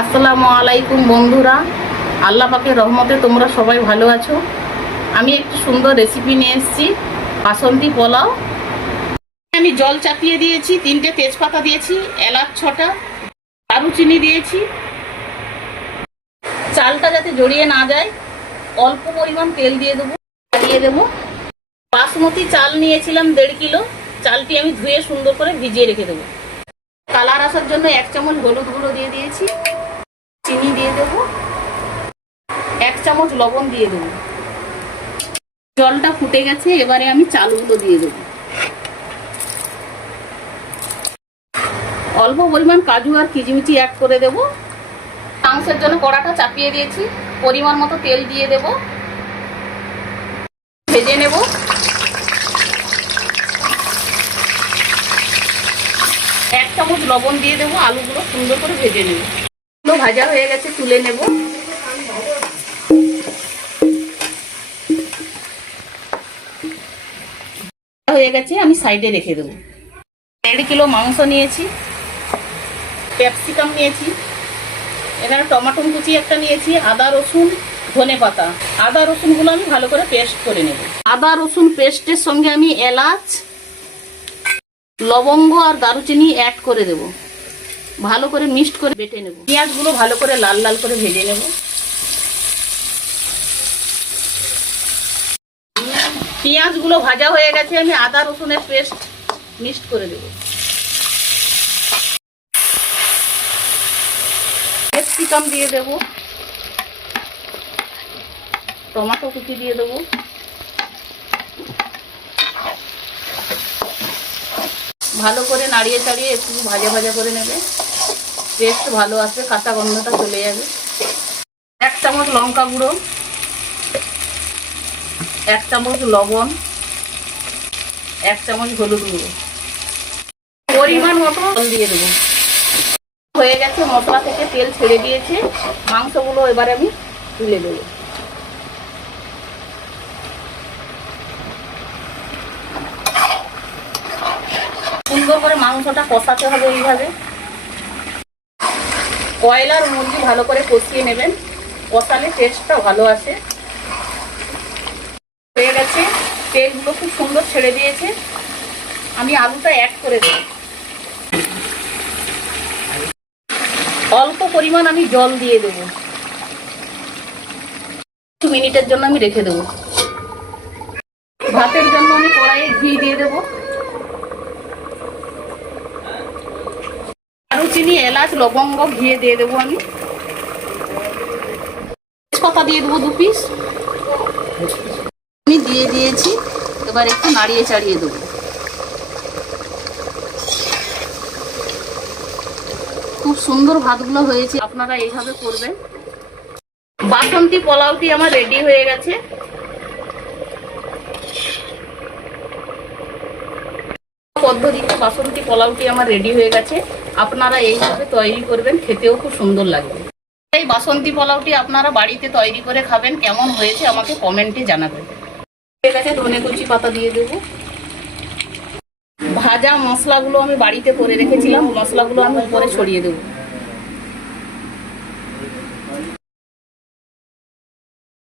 আসসালামু আলাইকুম বন্ধুরা, আল্লাহ পাকের রহমতে তোমরা সবাই ভালো আছো। আমি একটু সুন্দর রেসিপি নিয়ে এসেছি, বাসন্তী পোলাও। আমি জল চাপিয়ে দিয়েছি, 3টে তেজপাতা দিয়েছি, এলাচ 6টা, দারুচিনি দিয়েছি। চালটা যাতে জড়িয়ে না যায় অল্প পরিমাণ তেল দিয়ে দেবো। বাসমতি চাল নিয়েছিলাম 1.5 কিলো। চালটি আমি ধুয়ে সুন্দর করে ভিজিয়ে রেখে দেবো। কালার আসার জন্য 1 চামচ হলুদ গুঁড়ো দিয়ে দিয়েছি, চিনি দিয়ে দেবো, 1 চামচ লবণ দিয়ে দেবো। জলটা ফুটে গেছে, এবারে আমি চালগুলো দিয়ে দেবো। অল্প পরিমাণ কাজু আর কিচমিচি অ্যাড করে দেবো। মাংসের জন্য কড়াটা চাপিয়ে দিয়েছি, পরিমাণ মতো তেল দিয়ে দেব, ভেজে নেব। এক চামচ লবণ দিয়ে দেবো, আলুগুলো সুন্দর করে ভেজে নেব। ভাজা হয়ে গেছে, তুলে নেব। হয়ে গেছে, আমি সাইডে রেখে দেবো। 1.5 কিলো মাংস নিয়েছি, ক্যাপসিকাম নিয়েছি, এখানে টমেটো কুচি একটা নিয়েছি, আদা রসুন ধনে পাতা। আদা রসুনগুলো আমি ভালো করে পেস্ট করে নেব। আদা রসুন পেস্টের সঙ্গে আমি এলাচ, লবঙ্গ আর দারুচিনি অ্যাড করে দেব। ভালো করে মিক্সড করে বেটে নেব। পেঁয়াজগুলো ভালো করে লাল লাল করে ভেজে নেব। পেঁয়াজগুলো ভাজা হয়ে গেছে, আমি আদা রসুনের পেস্ট মিক্সড করে দেব। ক্যাপসিকাম দিয়ে দেব, টমেটো কুচি দিয়ে দেবো, ভালো করে নাড়িয়ে চাড়িয়ে একটু ভাজা ভাজা করে নেবে। টেস্ট ভালো আসবে, কাঁচা গন্ধটা চলে যাবে। 1 চামচ লঙ্কা গুঁড়ো, 1 চামচ লবণ, 1 চামচ হলুদ গুঁড়ো, পরিমাণ মতো জল দিয়ে দেবো। হয়ে গেছে, মশলা থেকে তেল ছেড়ে দিয়েছে। মাংসগুলো এবারে আমি তুলে দেবো। সুন্দর করে মাংসটা কষাতে হবে এইভাবে। কয়লার মুরগি ভালো করে কষিয়ে নেবেন, কষালে টেস্টটা ভালো আসে। হয়ে গেছে, তেলগুলো খুব সুন্দর ছেড়ে দিয়েছে। আমি আলুটা অ্যাড করে দেব। অল্প পরিমাণ আমি জল দিয়ে দেবো। 2 মিনিটের জন্য আমি রেখে দেবো। ভাতের জন্য আমি কড়াইয়ে ঘি দিয়ে দেবো। দারুচিনি, এলাচ, লবঙ্গ ঘিয়ে দিয়ে দেবো। আমি তেজপাতা দিয়ে দেবো 2 পিস। আমি দিয়ে দিয়েছি, এবার একটু নাড়িয়ে চাড়িয়ে দেবো। খুব সুন্দর ভাতগুলো হয়েছে, আপনারা এইভাবে করবেন। বাসন্তী পোলাওটি আমার রেডি হয়ে গেছে। পদ্ধতিতে বাসন্তী পোলাওটি আমার রেডি হয়ে গেছে। আপনারা এইভাবে তৈরি করবেন, খেতেও খুব সুন্দর লাগবে। এই বাসন্তী পোলাওটি আপনারা বাড়িতে তৈরি করে খাবেন, কেমন হয়েছে আমাকে কমেন্টে জানাবেন। ঠিক আছে, ধনে কুচি পাতা দিয়ে দেবো। ভাজা মশলাগুলো আমি বাড়িতে করে রেখেছিলাম, মশলাগুলো আমি উপরে ছড়িয়ে দেবো।